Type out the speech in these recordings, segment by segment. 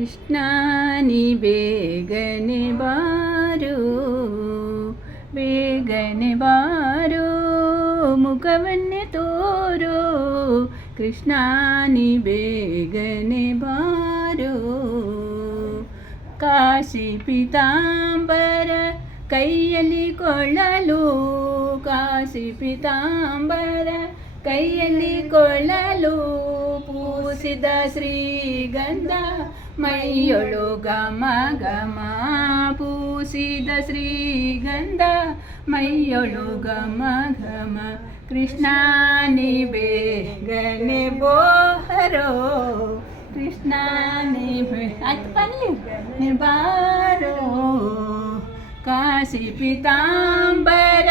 ಕೃಷ್ಣ ನೀ ಬೇಗನೆ ಬಾರೋ, ಬೇಗನೆ ಬಾರೋ, ಮುಖವನ್ನೇ ತೋರೋ. ಕೃಷ್ಣ ನೀ ಬೇಗನೆ ಬಾರೋ. ಕಾಶಿ ಪೀತಾಂಬರ ಕೈಯಲ್ಲಿ ಕೊಳ್ಳಲು, ಕಾಶಿ ಪೀತಾಂಬರ ಕೈಯಲ್ಲಿ ಕೊಳ್ಳಲು, ಪೂಸಿದ ಶ್ರೀಗಂಧ ಮೈಯೊಳು ಘಮ ಘಮ, ಪೂಸಿದ ಶ್ರೀಗಂಧ ಮೈಯೊಳು ಘಮ ಘಮ. ಕೃಷ್ಣ ನೀ ಬೇಗನೆ ಬಾರೋ, ಕೃಷ್ಣ ನೀ ಬೇಗನೆ ಬಾರೋ. ಕಾಶಿ ಪೀತಾಂಬರ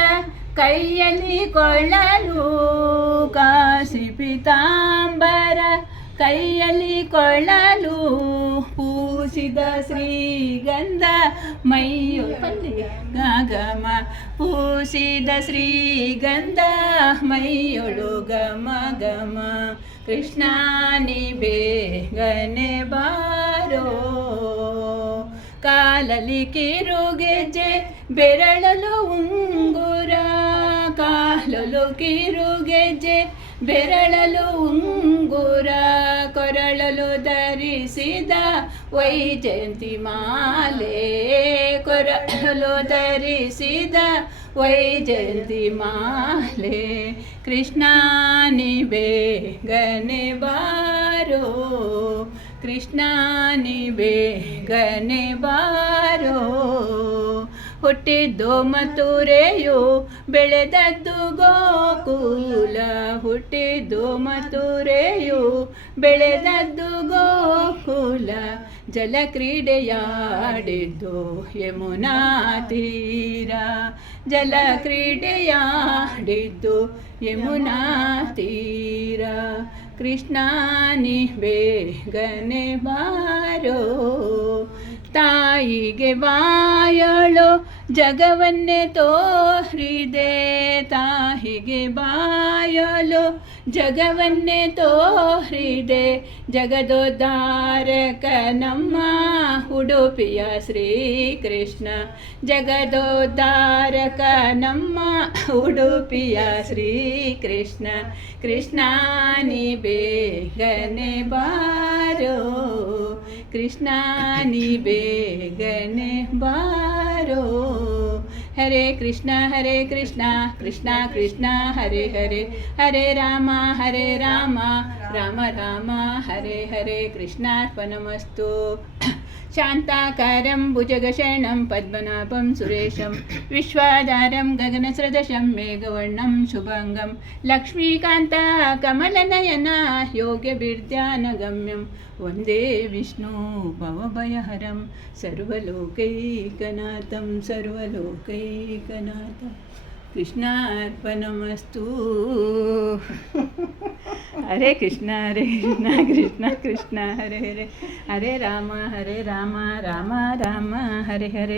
ಕೈಯಲ್ಲಿ ಕೊಳ್ಳಲು, ಕಾಶಿ ಪೀತಾಂಬರ ಕೈಯಲ್ಲಿ ಕೊಳ್ಳಲು, ಪೂಸಿದ ಶ್ರೀಗಂಧ ಮೈಯೊಳು ಘಮ, ಪೂಸಿದ ಶ್ರೀಗಂಧ ಮೈಯೊಳು ಘಮ ಘಮ. ಕೃಷ್ಣ ನೀ ಬೇಗನೆ ಬಾರೋ. ಕಾಲಲ್ಲಿ ಕಿರುಗೆಜ್ಜೆ ಬೆರಳಲು ಉಂಗುರ, ಕಾಲಲು ಕಿರುಗೆಜ್ಜೆ ಬೆರಳಲು ಉಂಗುರ, ಕೊರಳಲು ಧರಿಸಿದ ವೈಜಯಂತಿ ಮಾಲೆ, ಕೊರಳಲು ಧರಿಸಿದ ವೈಜಯಂತಿ ಮಾಲೆ. ಕೃಷ್ಣ ನೀ ಬೇಗನೆ ಬಾರೋ, ಕೃಷ್ಣ ನೀ ಬೇಗನೆ ಬಾರೋ. ಹುಟ್ಟಿದ್ದು ಮಥುರೆಯು ಬೆಳೆದದ್ದು ಗೋಕುಲ, ಹುಟ್ಟಿದ್ದು ಮಥುರೆಯು ಬೆಳೆದದ್ದು ಗೋಕುಲ. ಜಲಕ್ರೀಡೆಯಾಡಿದ್ದು ಯಮುನಾ ತೀರ, ಜಲಕ್ರೀಡೆಯಾಡಿದ್ದು ಯಮುನಾ ತೀರ. ಕೃಷ್ಣ ನೀ ಬೇಗನೆ ಬಾರೋ. ತಾಯಿಗೆ ಬಾಯಳು ಜಗವನ್ನೇ ತೋರಿದೆ, ತಾಯಿಗೆ ಬಾಯಳು ಜಗವನ್ನೇ ತೋರಿದೆ. ಜಗದೋದ್ಧಾರಕ ನಮ್ಮ ಉಡುಪಿಯ ಶ್ರೀಕೃಷ್ಣ, ಜಗದೋದ್ಧಾರಕ ನಮ್ಮ ಉಡುಪಿಯ ಶ್ರೀಕೃಷ್ಣ. ಕೃಷ್ಣ ನೀ ಬೇಗನೆ ಬಾರೋ, ಕೃಷ್ಣ ನೀ ಬೇಗನೆ ಬಾರೋ. ಹರೇ ಕೃಷ್ಣ ಕೃಷ್ಣ ಕೃಷ್ಣ ಹರೇ ಹರೇ, ಹರೇ ರಾಮ ರಾಮ ರಾಮ ಹರೇ ಹರೇ. ಕೃಷ್ಣಾರ್ಪಣಮಸ್ತು. ಶಾಂತಾಕಾರಂ ಭುಜಗಶಯನಂ ಪದ್ಮನಾಭಂ ಸುರೇಶಂ, ವಿಶ್ವಾಧಾರಂ ಗಗನಸದೃಶಂ ಮೇಘವರ್ಣಂ ಶುಭಂಗಂ, ಲಕ್ಷ್ಮೀಕಾಂತ ಕಮಲನಯನ ಯೋಗ್ಯಭಿರ್ಧ್ಯಾನಗಮ್ಯಂ. ವಂದೇ ವಿಷ್ಣು ಭವಭಯಹರಂ ಸರ್ವಲೋಕೈಕನಾಥಂ, ಸರ್ವಲೋಕೈಕನಾಥಂ. ಕೃಷ್ಣಾರ್ಪಣಮಸ್ತು. ಹರೇ ಕೃಷ್ಣ ಕೃಷ್ಣ ಕೃಷ್ಣ ಹರೇ ಹರೇ, ಹರೇ ರಾಮ ರಾಮ ರಾಮ ಹರೇ ಹರೇ.